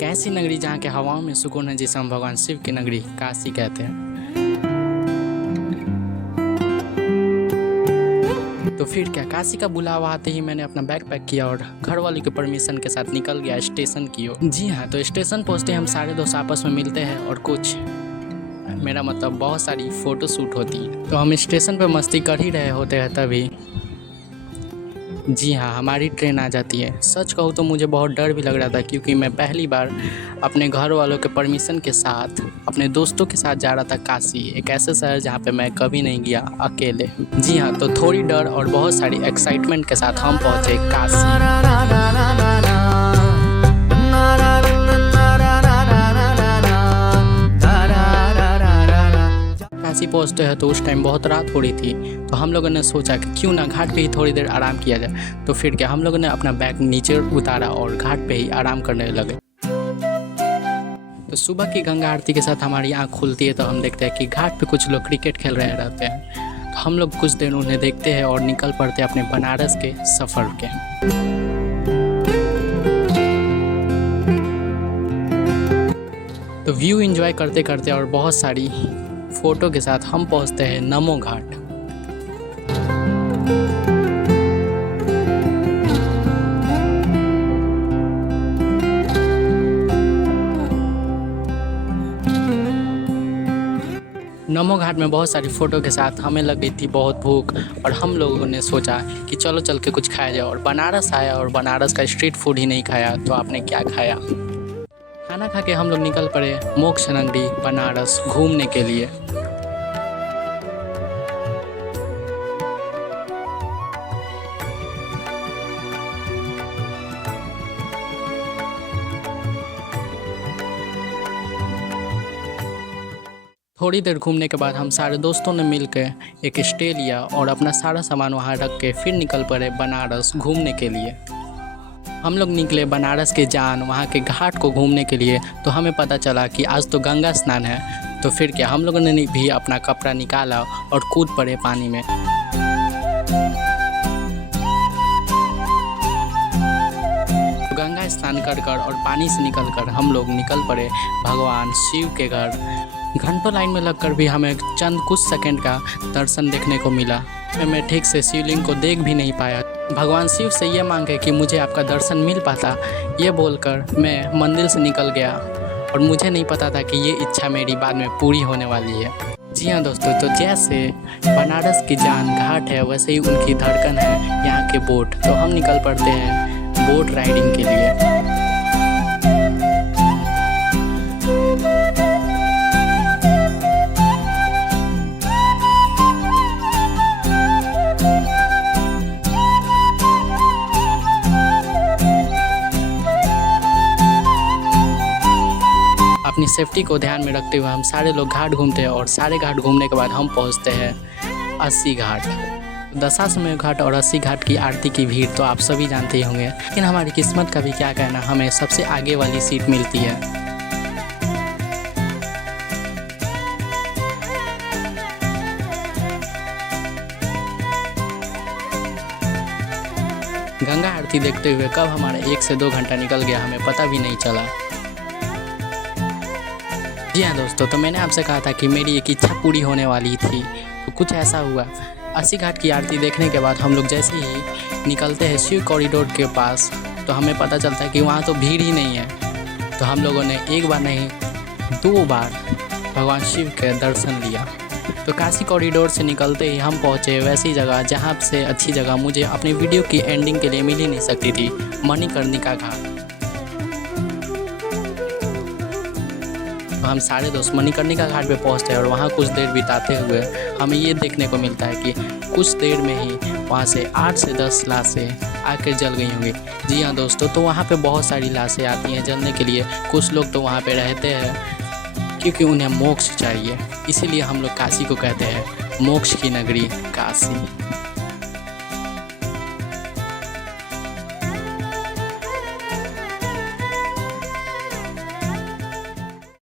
एक ऐसी नगरी जहाँ के हवाओं में सुकून है, जिसे हम भगवान शिव की नगरी काशी कहते हैं। तो फिर क्या, काशी का बुलावा आते ही मैंने अपना बैग पैक किया और घर वालों के परमिशन के साथ निकल गया स्टेशन की ओर। जी हाँ, तो स्टेशन पहुँचते हम सारे दोस्त आपस में मिलते हैं और कुछ मेरा मतलब बहुत सारी फ़ोटो शूट होती है। तो हम स्टेशन पर मस्ती कर ही रहे होते हैं तभी जी हाँ, हमारी ट्रेन आ जाती है। सच कहूँ तो मुझे बहुत डर भी लग रहा था, क्योंकि मैं पहली बार अपने घर वालों के परमिशन के साथ अपने दोस्तों के साथ जा रहा था काशी, एक ऐसे शहर जहाँ पे मैं कभी नहीं गया अकेले। जी हाँ, तो थोड़ी डर और बहुत सारी एक्साइटमेंट के साथ हम पहुँचे काशी। काशी पहुँचते हैं तो उस टाइम बहुत रात हो रही थी, तो हम लोगों ने सोचा कि क्यों ना घाट पे ही थोड़ी देर आराम किया जाए। तो फिर क्या, हम लोगों ने अपना बैग नीचे उतारा और घाट पे ही आराम करने लगे। तो सुबह की गंगा आरती के साथ हमारी आँख खुलती है तो हम देखते हैं कि घाट पे कुछ लोग क्रिकेट खेल रहे रहते हैं। तो हम लोग कुछ देर उन्हें देखते हैं और निकल पड़ते हैं अपने बनारस के सफ़र के। तो व्यू एंजॉय करते करते और बहुत सारी फ़ोटो के साथ हम पहुंचते हैं नमो घाट। नमो घाट में बहुत सारी फ़ोटो के साथ हमें लग गई थी बहुत भूख, और हम लोगों ने सोचा कि चलो चल के कुछ खाया जाए। और बनारस आया और बनारस का स्ट्रीट फूड ही नहीं खाया, तो आपने क्या खाया? खाना खा के हम लोग निकल पड़े मोक्ष नगरी बनारस घूमने के लिए। थोड़ी देर घूमने के बाद हम सारे दोस्तों ने मिलकर एक स्टे लिया और अपना सारा सामान वहाँ रख के फिर निकल पड़े बनारस घूमने के लिए। हम लोग निकले बनारस के जान वहाँ के घाट को घूमने के लिए। तो हमें पता चला कि आज तो गंगा स्नान है। तो फिर क्या, हम लोगों ने भी अपना कपड़ा निकाला और कूद पड़े पानी में। गंगा स्नान कर और पानी से निकल हम लोग निकल पड़े भगवान शिव के घर। घंटों लाइन में लगकर भी हमें चंद कुछ सेकंड का दर्शन देखने को मिला। मैं ठीक से शिवलिंग को देख भी नहीं पाया। भगवान शिव से ये मांगे कि मुझे आपका दर्शन मिल पाता, ये बोलकर मैं मंदिर से निकल गया। और मुझे नहीं पता था कि ये इच्छा मेरी बाद में पूरी होने वाली है। जी हाँ दोस्तों, तो जैसे बनारस की जान घाट है, वैसे ही उनकी धड़कन है यहाँ के बोट। तो हम निकल पड़ते हैं बोट राइडिंग के लिए। अपनी सेफ्टी को ध्यान में रखते हुए हम सारे लोग घाट घूमते हैं, और सारे घाट घूमने के बाद हम पहुंचते हैं अस्सी घाट। दशाश्वमेध घाट और अस्सी घाट की आरती की भीड़ तो आप सभी जानते ही होंगे, लेकिन हमारी किस्मत का भी क्या कहना, हमें सबसे आगे वाली सीट मिलती है। गंगा आरती देखते हुए कब हमारा 1 से 2 घंटा निकल गया हमें पता भी नहीं चला। जी हाँ दोस्तों, तो मैंने आपसे कहा था कि मेरी एक इच्छा पूरी होने वाली थी, तो कुछ ऐसा हुआ। अस्सी घाट की आरती देखने के बाद हम लोग जैसे ही निकलते हैं शिव कॉरिडोर के पास, तो हमें पता चलता है कि वहाँ तो भीड़ ही नहीं है। तो हम लोगों ने एक बार नहीं 2 बार भगवान शिव के दर्शन लिया। तो काशी कॉरिडोर से निकलते ही हम पहुँचे वैसी जगह जहाँ से अच्छी जगह मुझे अपनी वीडियो की एंडिंग के लिए मिल ही नहीं सकती थी, मणिकर्णिका घाट। हम सारे दोस्त मणिकर्णिका घाट पे पहुंचते हैं और वहाँ कुछ देर बिताते हुए हमें ये देखने को मिलता है कि कुछ देर में ही वहाँ से 8 से 10 लाशें आकर जल गई होंगी। जी हाँ दोस्तों, तो वहाँ पे बहुत सारी लाशें आती हैं जलने के लिए। कुछ लोग तो वहाँ पे रहते हैं क्योंकि उन्हें मोक्ष चाहिए, इसीलिए हम लोग काशी को कहते हैं मोक्ष की नगरी काशी।